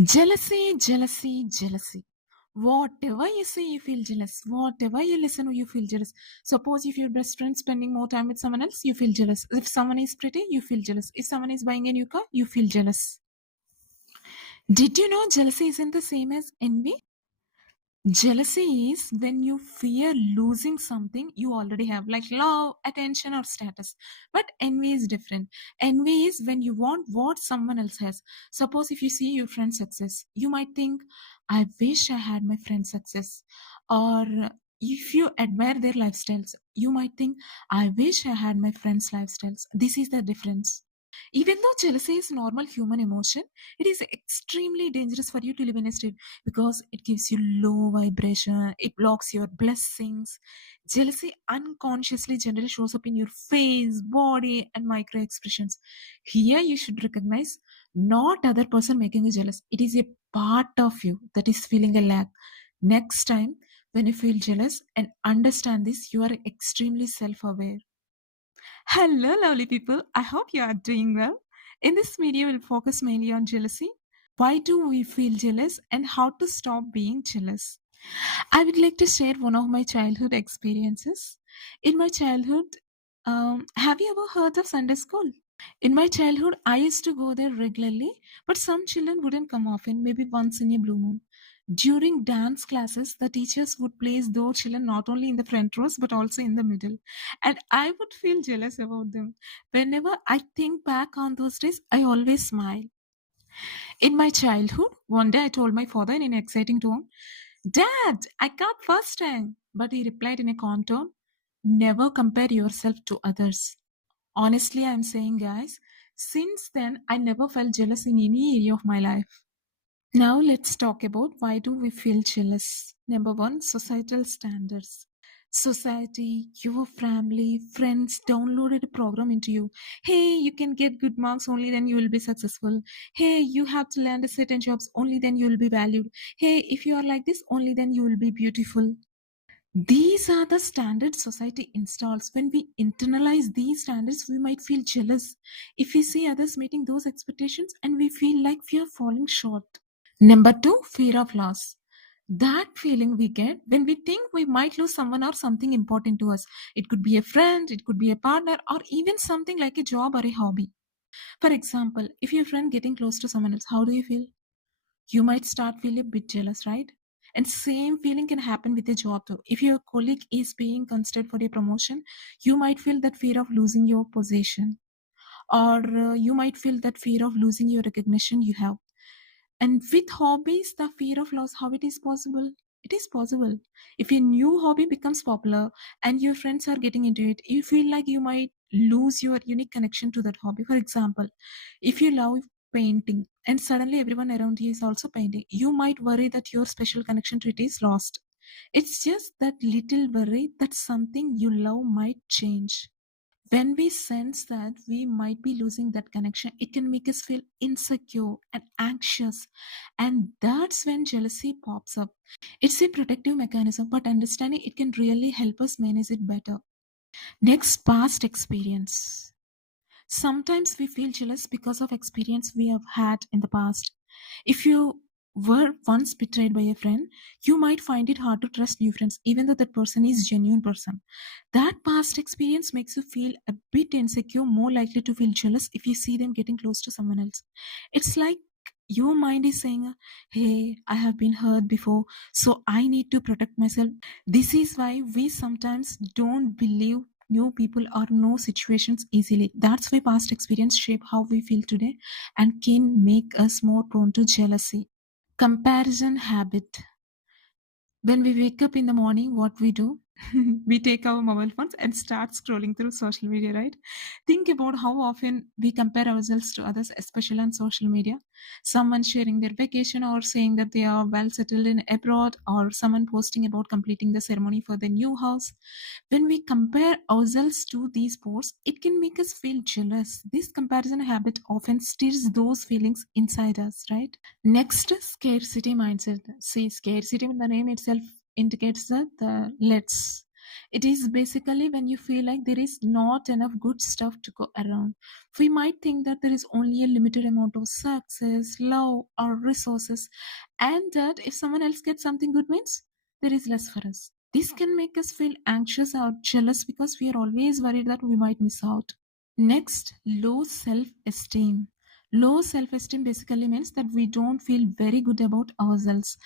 Jealousy, jealousy, jealousy. Whatever you say, you feel jealous. Whatever you listen, you feel jealous. Suppose if your best friend spending more time with someone else, you feel jealous. If someone is pretty, you feel jealous. If someone is buying a new car, you feel jealous. Did you know jealousy isn't the same as envy? Jealousy is when you fear losing something you already have, like love, attention, or status. But envy is different. Envy is when you want what someone else has. Suppose if you see your friend's success, you might think, I wish I had my friend's success. Or if you admire their lifestyles, you might think, I wish I had my friend's lifestyles. This is the difference. Even though jealousy is normal human emotion, it is extremely dangerous for you to live in a state because it gives you low vibration, it blocks your blessings. Jealousy unconsciously generally shows up in your face, body, and micro expressions. Here you should recognize not other person making you jealous. It is a part of you that is feeling a lack. Next time when you feel jealous and understand this, you are extremely self-aware. Hello, lovely people. I hope you are doing well. In this video, we'll focus mainly on jealousy. Why do we feel jealous and how to stop being jealous? I would like to share one of my childhood experiences. In my childhood, have you ever heard of Sunday school? In my childhood, I used to go there regularly, but some children wouldn't come often, maybe once in a blue moon. During dance classes, the teachers would place those children not only in the front rows but also in the middle. And I would feel jealous about them. Whenever I think back on those days, I always smile. In my childhood, one day I told my father in an exciting tone, Dad, I got first rank. But he replied in a calm tone, never compare yourself to others. Honestly, I'm saying, guys, since then, I never felt jealous in any area of my life. Now, let's talk about why do we feel jealous. Number one, societal standards. Society, your family, friends downloaded a program into you. Hey, you can get good marks only then you will be successful. Hey, you have to land a certain jobs only then you will be valued. Hey, if you are like this, only then you will be beautiful. These are the standards society installs. When we internalize these standards, we might feel jealous if we see others meeting those expectations and we feel like we are falling short. Number two, fear of loss. That feeling we get when we think we might lose someone or something important to us. It could be a friend, it could be a partner, or even something like a job or a hobby. For example, if your friend getting close to someone else, how do you feel? You might start feeling a bit jealous, right? And same feeling can happen with a job too. If your colleague is being considered for a promotion, you might feel that fear of losing your position, or you might feel that fear of losing your recognition you have. And with hobbies, the fear of loss, how it is possible? It is possible. If a new hobby becomes popular and your friends are getting into it, you feel like you might lose your unique connection to that hobby. For example, if you love painting and suddenly everyone around you is also painting, you might worry that your special connection to it is lost. It's just that little worry that something you love might change. When we sense that we might be losing that connection, it can make us feel insecure and anxious. And that's when jealousy pops up. It's a protective mechanism, but understanding it can really help us manage it better. Next, past experience. Sometimes we feel jealous because of experience we have had in the past. If you were once betrayed by a friend, you might find it hard to trust new friends, even though that person is genuine person. That past experience makes you feel a bit insecure, more likely to feel jealous if you see them getting close to someone else. It's like your mind is saying, hey, I have been hurt before, so I need to protect myself. This is why we sometimes don't believe new people or know situations easily. That's why past experience shape how we feel today and can make us more prone to jealousy. Comparison habit. When we wake up in the morning, what we do? We take our mobile phones and start scrolling through social media, right? Think about how often we compare ourselves to others, especially on social media. Someone sharing their vacation or saying that they are well settled in abroad, or someone posting about completing the ceremony for their new house. When we compare ourselves to these posts, it can make us feel jealous. This comparison habit often stirs those feelings inside us, right? Next, scarcity mindset. See, scarcity in the name itself indicates that the let's. It is basically when you feel like there is not enough good stuff to go around. We might think that there is only a limited amount of success, love, or resources, and that if someone else gets something good means there is less for us. This can make us feel anxious or jealous because we are always worried that we might miss out. Next, low self esteem. Low self esteem basically means that we don't feel very good about ourselves.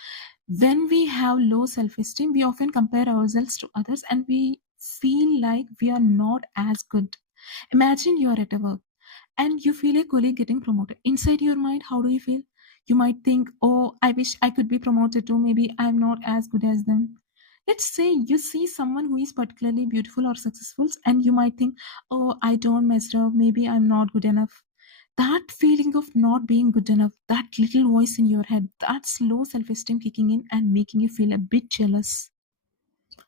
When we have low self esteem, we often compare ourselves to others and we feel like we are not as good. Imagine you are at a work and you feel a colleague getting promoted. Inside your mind, how do you feel? You might think, oh, I wish I could be promoted too. Maybe I'm not as good as them. Let's say you see someone who is particularly beautiful or successful, and you might think, oh, I don't measure up. Maybe I'm not good enough. That feeling of not being good enough, that little voice in your head, that's low self esteem kicking in and making you feel a bit jealous.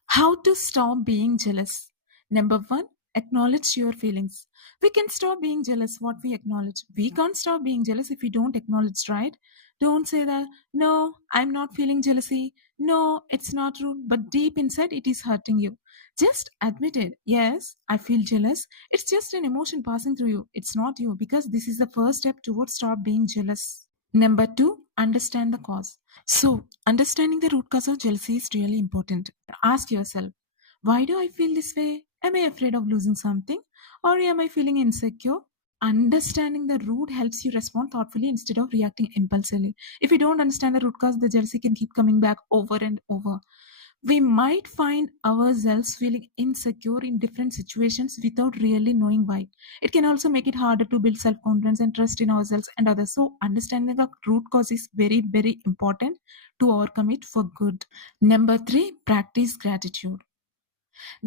How to stop being jealous? Number one, acknowledge your feelings. We can stop being jealous what we acknowledge. We can't stop being jealous if we don't acknowledge, right? Don't say that, no, I'm not feeling jealousy. No, it's not true. But deep inside, it is hurting you. Just admit it. Yes, I feel jealous. It's just an emotion passing through you. It's not you because this is the first step towards stop being jealous. Number two, understand the cause. So, understanding the root cause of jealousy is really important. Ask yourself, why do I feel this way? Am I afraid of losing something? Or am I feeling insecure? Understanding the root helps you respond thoughtfully instead of reacting impulsively. If you don't understand the root cause, the jealousy can keep coming back over and over. We might find ourselves feeling insecure in different situations without really knowing why. It can also make it harder to build self confidence and trust in ourselves and others. So, understanding the root cause is very, very important to overcome it for good. Number three, practice gratitude.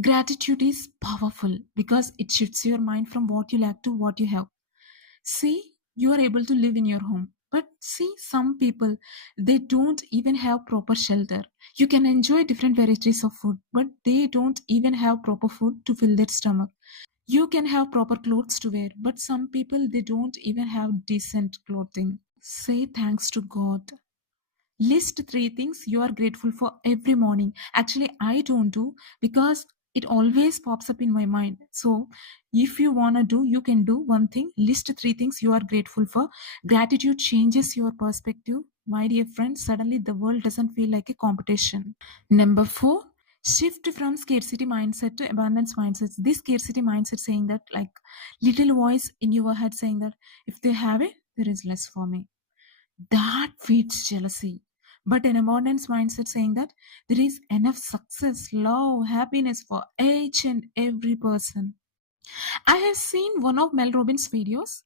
Gratitude is powerful because it shifts your mind from what you lack to what you have. See, you are able to live in your home. But see, some people, they don't even have proper shelter. You can enjoy different varieties of food, but they don't even have proper food to fill their stomach. You can have proper clothes to wear, but some people, they don't even have decent clothing. Say thanks to God. List three things you are grateful for every morning. Actually, I don't do because it always pops up in my mind. So, if you want to do, you can do one thing. List three things you are grateful for. Gratitude changes your perspective. My dear friends, suddenly the world doesn't feel like a competition. Number four, shift from scarcity mindset to abundance mindset. This scarcity mindset saying that, like, little voice in your head saying that if they have it, there is less for me, that feeds jealousy. But an abundance mindset saying that there is enough success, love, happiness for each and every person. I have seen one of Mel Robbins' videos.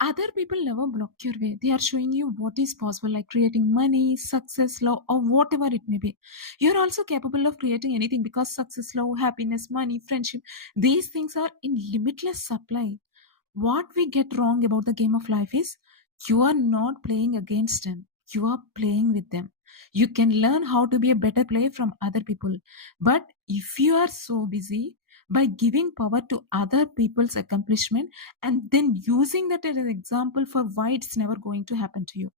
Other people never block your way. They are showing you what is possible, like creating money, success, love, or whatever it may be. You're also capable of creating anything because success, love, happiness, money, friendship, these things are in limitless supply. What we get wrong about the game of life is you are not playing against them, you are playing with them. You can learn how to be a better player from other people. But if you are so busy by giving power to other people's accomplishment and then using that as an example for why it's never going to happen to you,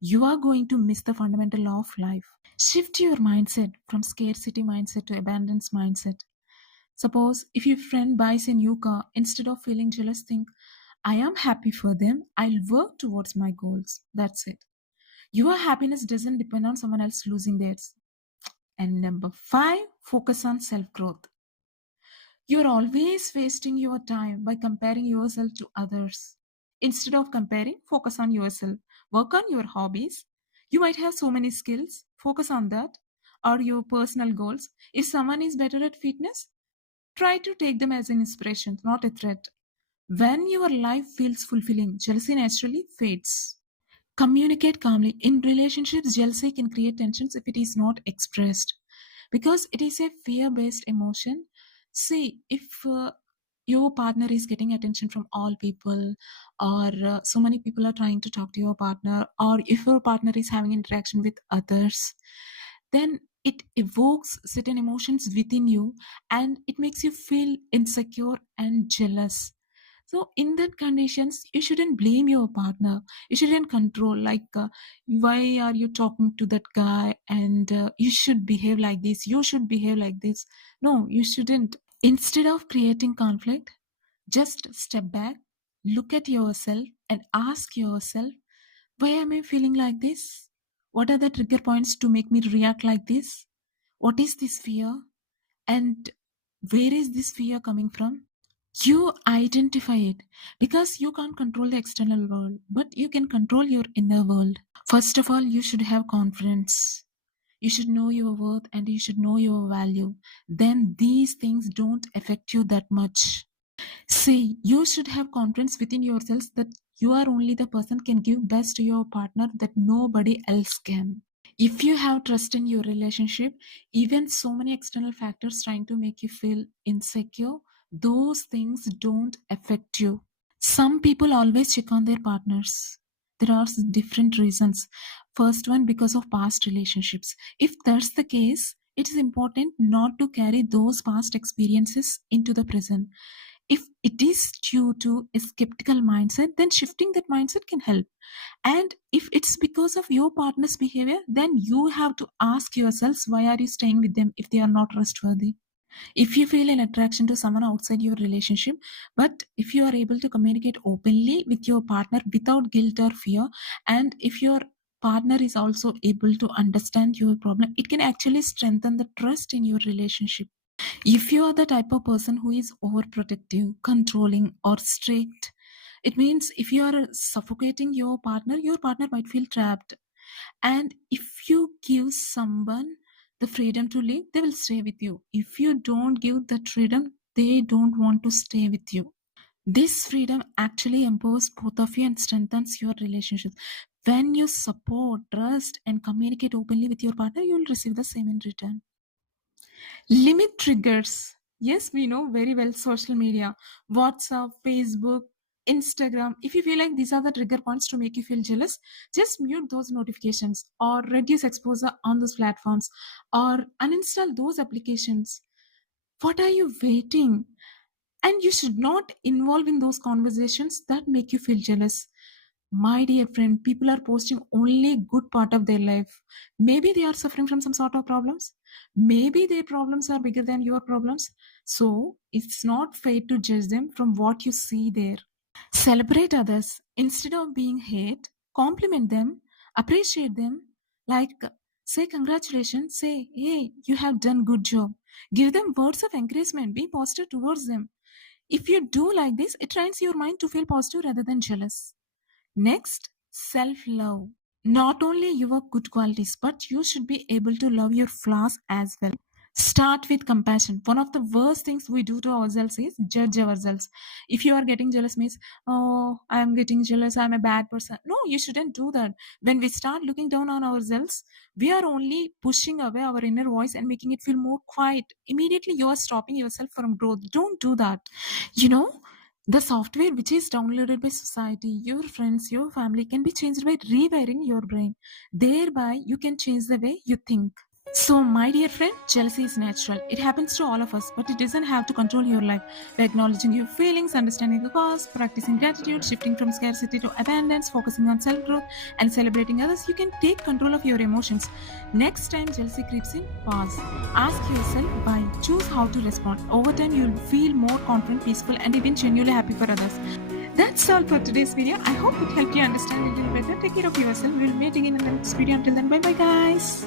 you are going to miss the fundamental law of life. Shift your mindset from scarcity mindset to abundance mindset. Suppose if your friend buys a new car, instead of feeling jealous, think, I am happy for them. I'll work towards my goals. That's it. Your happiness doesn't depend on someone else losing theirs. And number five, focus on self growth. You're always wasting your time by comparing yourself to others. Instead of comparing, focus on yourself. Work on your hobbies. You might have so many skills. Focus on that or your personal goals. If someone is better at fitness, try to take them as an inspiration, not a threat. When your life feels fulfilling, jealousy naturally fades. Communicate calmly. In relationships, jealousy can create tensions if it is not expressed because it is a fear based emotion. See, if your partner is getting attention from all people, or so many people are trying to talk to your partner, or if your partner is having interaction with others, then it evokes certain emotions within you and it makes you feel insecure and jealous. So in that conditions, you shouldn't blame your partner. You shouldn't control why are you talking to that guy, and you should behave like this. You should behave like this. No, you shouldn't. Instead of creating conflict, just step back, look at yourself, and ask yourself, why am I feeling like this? What are the trigger points to make me react like this? What is this fear? And where is this fear coming from? You identify it, because you can't control the external world, but you can control your inner world. First of all, you should have confidence. You should know your worth and you should know your value. Then these things don't affect you that much. See, you should have confidence within yourselves that you are only the person can give best to your partner that nobody else can. If you have trust in your relationship, even so many external factors trying to make you feel insecure, those things don't affect you. Some people always check on their partners. There are different reasons. First one, because of past relationships. If that's the case, it is important not to carry those past experiences into the present. If it is due to a skeptical mindset, then shifting that mindset can help. And if it's because of your partner's behavior, then you have to ask yourselves, why are you staying with them if they are not trustworthy? If you feel an attraction to someone outside your relationship, but if you are able to communicate openly with your partner without guilt or fear, and if your partner is also able to understand your problem, it can actually strengthen the trust in your relationship. If you are the type of person who is overprotective, controlling, or strict, it means if you are suffocating your partner might feel trapped. And if you give someone the freedom to live, they will stay with you. If you don't give that freedom, they don't want to stay with you. This freedom actually empowers both of you and strengthens your relationship. When you support, trust, and communicate openly with your partner, you will receive the same in return. Limit triggers. Yes, we know very well social media, WhatsApp, Facebook, Instagram. If you feel like these are the trigger points to make you feel jealous, just mute those notifications or reduce exposure on those platforms or uninstall those applications. What are you waiting? And you should not involve in those conversations that make you feel jealous. My dear friend, people are posting only good part of their life. Maybe they are suffering from some sort of problems. Maybe their problems are bigger than your problems. So it's not fair to judge them from what you see there. Celebrate others instead of being hate. Compliment them, appreciate them. Like, say congratulations, say, hey, you have done good job. Give them words of encouragement. Be positive towards them. If you do like this, it trains your mind to feel positive rather than jealous. Next, self-love. Not only your good qualities, but you should be able to love your flaws as well. Start with compassion. One of the worst things we do to ourselves is judge ourselves. If you are getting jealous means, oh, I am getting jealous, I'm a bad person. No, you shouldn't do that. When we start looking down on ourselves, we are only pushing away our inner voice and making it feel more quiet. Immediately you are stopping yourself from growth. Don't do that. You know, the software which is downloaded by society, your friends, your family can be changed by rewiring your brain. Thereby, you can change the way you think. So, my dear friend, jealousy is natural. It happens to all of us, but it doesn't have to control your life. By acknowledging your feelings, understanding the cause, practicing gratitude, shifting from scarcity to abundance, focusing on self growth, and celebrating others, you can take control of your emotions. Next time jealousy creeps in, pause. Ask yourself why. Choose how to respond. Over time, you'll feel more confident, peaceful, and even genuinely happy for others. That's all for today's video. I hope it helped you understand a little better. Take care of yourself. We'll meet again in the next video. Until then, bye bye, guys.